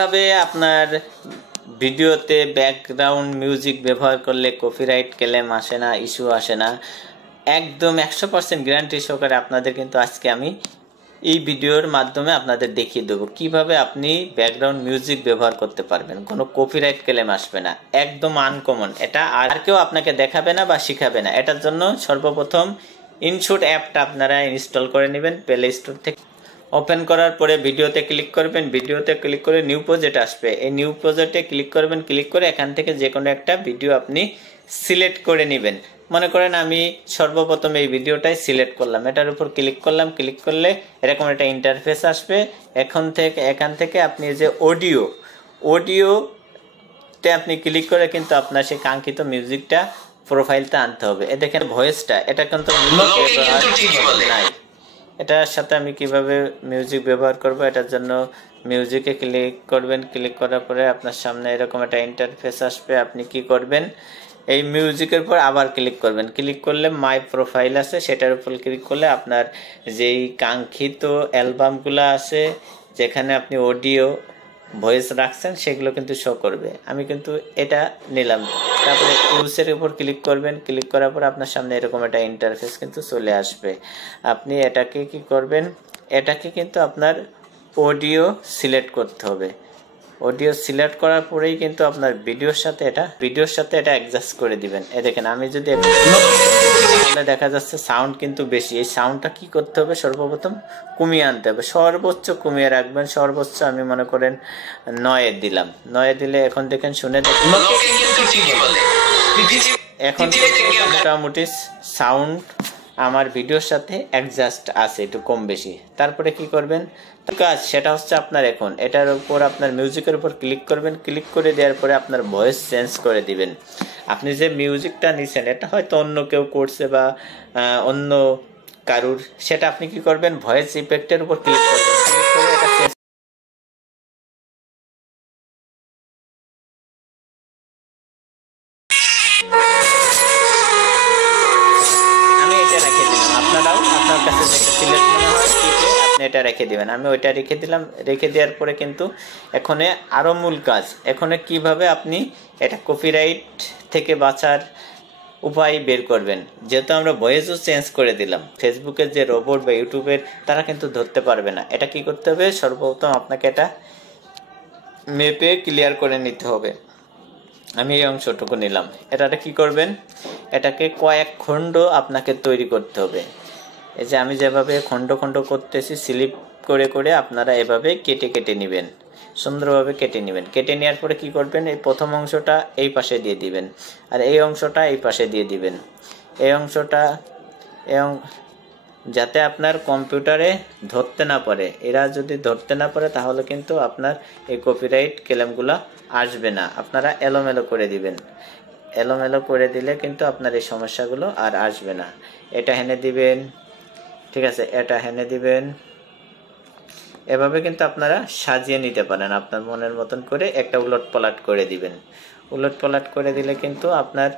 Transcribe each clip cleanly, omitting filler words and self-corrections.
তবে আপনার ভিডিওতে ব্যাকগ্রাউন্ড মিউজিক ব্যবহার করলে কপিরাইট ক্লেম আসে না, ইস্যু আসে না, একদম 100% গ্যারান্টি সহকারে আপনাদের কিন্তু আজকে আমি এই ভিডিওর মাধ্যমে আপনাদের দেখিয়ে দেবো কিভাবে আপনি ব্যাকগ্রাউন্ড মিউজিক ব্যবহার করতে পারবেন, কোনো কপিরাইট ক্লেম আসবে না, একদম আনকমন। এটা আর কেউ আপনাকে দেখাবে না বা শিখাবে না। এটার জন্য সর্বপ্রথম ইনশুট অ্যাপটা আপনারা ইনস্টল করে নেবেন প্লে স্টোর থেকে। ওপেন করার পরে ভিডিওতে ক্লিক করবেন, ভিডিওতে ক্লিক করে নিউ প্রজেক্ট আসবে, এই নিউ প্রজেক্টে ক্লিক করবেন। ক্লিক করে এখান থেকে যে কোনো একটা ভিডিও আপনি সিলেক্ট করে নেবেন। মনে করেন আমি সর্বপ্রথম এই ভিডিওটাই সিলেক্ট করলাম, এটার উপর ক্লিক করলাম। ক্লিক করলে এরকম একটা ইন্টারফেস আসবে। এখান থেকে আপনি যে অডিওতে আপনি ক্লিক করে কিন্তু আপনার সেই কাঙ্ক্ষিত মিউজিকটা প্রোফাইলটা আনতে হবে। এ দেখেন ভয়েসটা, এটা কিন্তু নাই। এটার সাথে আমি কিভাবে মিউজিক ব্যবহার করব, এটার জন্য মিউজিকে ক্লিক করবেন। ক্লিক করার পরে আপনার সামনে এরকম একটা ইন্টারফেস আসবে। আপনি কি করবেন, এই মিউজিকের উপর আবার ক্লিক করবেন। ক্লিক করলে মাই প্রোফাইল আছে, সেটার উপর ক্লিক করলে আপনার যেই কাঙ্ক্ষিত অ্যালবামগুলো আছে, যেখানে আপনি অডিও ভয়েস রাখছেন, সেগুলো কিন্তু শো করবে। আমি কিন্তু এটা নিলাম। তারপরে ইউজের উপর ক্লিক করবেন। ক্লিক করার পর আপনার সামনে এরকম একটা ইন্টারফেস কিন্তু চলে আসবে। আপনি এটাকে কি করবেন, এটাকে কিন্তু আপনার অডিও সিলেক্ট করতে হবে। অডিও সিলেক্ট করার পরেই কিন্তু আপনার ভিডিওর সাথে এটা অ্যাডজাস্ট করে দিবেন। এ দেখেন আমি যদি তাহলে দেখা যাচ্ছে সাউন্ড কিন্তু বেশি। এই সাউন্ডটা কি করতে হবে, সর্বপ্রথম কমিয়ে আনতে হবে, সর্বোচ্চ কমিয়ে রাখবেন। সর্বোচ্চ আমি মনে করেন 9 দিলাম। 9 দিলে এখন দেখেন, শুনে দেখেন, এখন মোটামুটি সাউন্ড আমার ভিডিওর সাথে অ্যাডজাস্ট আছে, একটু কম বেশি। তারপরে কি করবেন কাজ, সেটা হচ্ছে আপনার এখন এটার উপর আপনার মিউজিকের উপর ক্লিক করবেন। ক্লিক করে দেওয়ার পরে আপনার ভয়েস চেঞ্জ করে দিবেন। আপনি যে মিউজিকটা নিছেন, এটা হয়তো অন্য কেউ করছে বা অন্য কারুর, সেটা আপনি কি করবেন, ভয়েস ইফেক্টের উপর ক্লিক করবেন। ক্লিক করে এটা এটা রেখে দিবেন। আমি ওইটা রেখে দিলাম। রেখে দেওয়ার পরে কিন্তু এখন আরো মূল কাজ, এখন কিভাবে আপনি এটা কপিরাইট থেকে বাঁচার উপায় বের করবেন। যেহেতু আমরা ভয়েসও চেঞ্জ করে দিলাম, ফেসবুকের যে রোবট বা ইউটিউবের, তারা কিন্তু ধরতে পারবে না। এটা কি করতে হবে, সর্বপ্রথম আপনাকে এটা মেপে ক্লিয়ার করে নিতে হবে। আমি এই অংশটুকু নিলাম। এটাতে কি করবেন, এটাকে কয়েক খণ্ড আপনাকে তৈরি করতে হবে। এই যে আমি যেভাবে খণ্ড খণ্ড করতেছি, স্লিপ করে করে আপনারা এভাবে কেটে কেটে নেবেন, সুন্দরভাবে কেটে নেবেন। কেটে নেওয়ার পরে কি করবেন, এই প্রথম অংশটা এই পাশে দিয়ে দিবেন, আর এই অংশটা এই পাশে দিয়ে দিবেন। এই অংশটা যাতে আপনার কম্পিউটারে ধরতে না পারে, এরা যদি ধরতে না পারে তাহলে কিন্তু আপনার এই কপিরাইট ক্লেমগুলো আসবে না। আপনারা এলোমেলো করে দিবেন। এলোমেলো করে দিলে কিন্তু আপনার এই সমস্যাগুলো আর আসবে না। এটা হেনে দিবেন, ঠিক আছে, এটা হেনে দিবেন। এভাবে কিন্তু আপনারা সাজিয়ে নিতে পারেন আপনার মনের মতন করে। একটা উলট পালট করে দিবেন। উলট পালট করে দিলে কিন্তু আপনার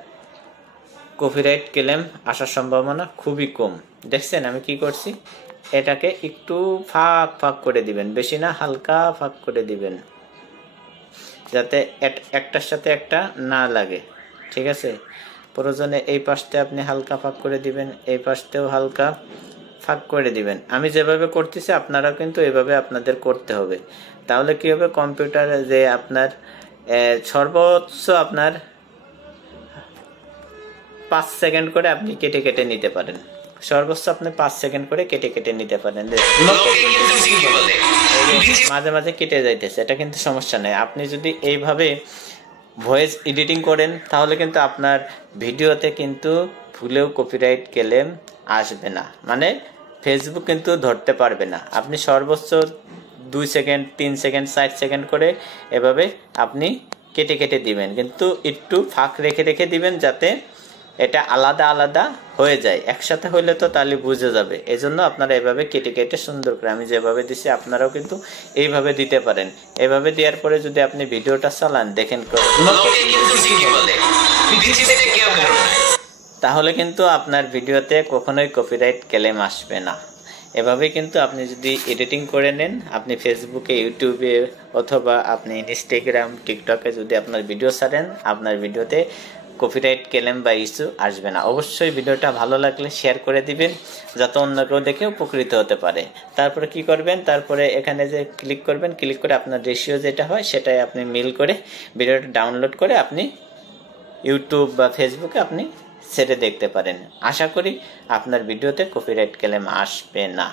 কপিরাইট ক্লেম আসার সম্ভাবনা খুবই কম। দেখছেন আমি কি করছি, এটাকে একটু ফাঁক ফাঁক করে দিবেন, বেশি না, হালকা ফাঁক করে দিবেন, যাতে একটার সাথে একটা না লাগে। ঠিক আছে, প্রয়োজনে এই পাশতে আপনি হালকা ফাঁক করে দিবেন, এই পাশতেও হালকা ফাঁক করে দিবেন। আমি যেভাবে করতেছি আপনারাও কিন্তু এভাবে আপনাদের করতে হবে। তাহলে কি হবে, কম্পিউটারে যে আপনার সর্বোচ্চ আপনার 5 সেকেন্ড করে আপনি কেটে কেটে নিতে পারেন। সর্বোচ্চ আপনি 5 সেকেন্ড করে কেটে কেটে নিতে পারেন। মাঝে মাঝে কেটে যাইতেছে, এটা কিন্তু সমস্যা নেই। আপনি যদি এইভাবে ভয়েস এডিটিং করেন তাহলে কিন্তু আপনার ভিডিওতে কিন্তু ভুলেও কপিরাইট ক্লেম আসবে না, মানে ফেসবুক কিন্তু ধরতে পারবে না। আপনি সর্বোচ্চ 2 সেকেন্ড, 3 সেকেন্ড, 4 সেকেন্ড করে এভাবে আপনি কেটে কেটে দিবেন, কিন্তু একটু ফাঁক রেখে রেখে দিবেন, যাতে এটা আলাদা আলাদা হয়ে যায়। একসাথে হইলে তো তাহলে বুঝে যাবে। এজন্য আপনারা এভাবে কেটে কেটে সুন্দর করে, আমি যেভাবে দিছি আপনারাও কিন্তু এইভাবে দিতে পারেন। এভাবে দেওয়ার পরে যদি আপনি ভিডিওটা চালান, দেখেন তাহলে কিন্তু আপনার ভিডিওতে কখনোই কপিরাইট ক্লেম আসবে না। এভাবে কিন্তু আপনি যদি এডিটিং করে নেন, আপনি ফেসবুকে, ইউটিউবে অথবা আপনি ইনস্টাগ্রাম, টিকটকে যদি আপনার ভিডিও ছাড়েন, আপনার ভিডিওতে কপিরাইট ক্লেম বা ইস্যু আসবে না। অবশ্যই ভিডিওটা ভালো লাগলে শেয়ার করে দিবেন, যাতে অন্য কেউ দেখে উপকৃত হতে পারে। তারপরে কি করবেন, তারপরে এখানে যে ক্লিক করবেন, ক্লিক করে আপনার রেশিও যেটা হয় সেটাই আপনি মিল করে ভিডিওটা ডাউনলোড করে আপনি ইউটিউব বা ফেসবুকে আপনি ছেড়ে দেখতে পারেন। আশা করি আপনার ভিডিওতে কপিরাইট ক্লেম আসবে না।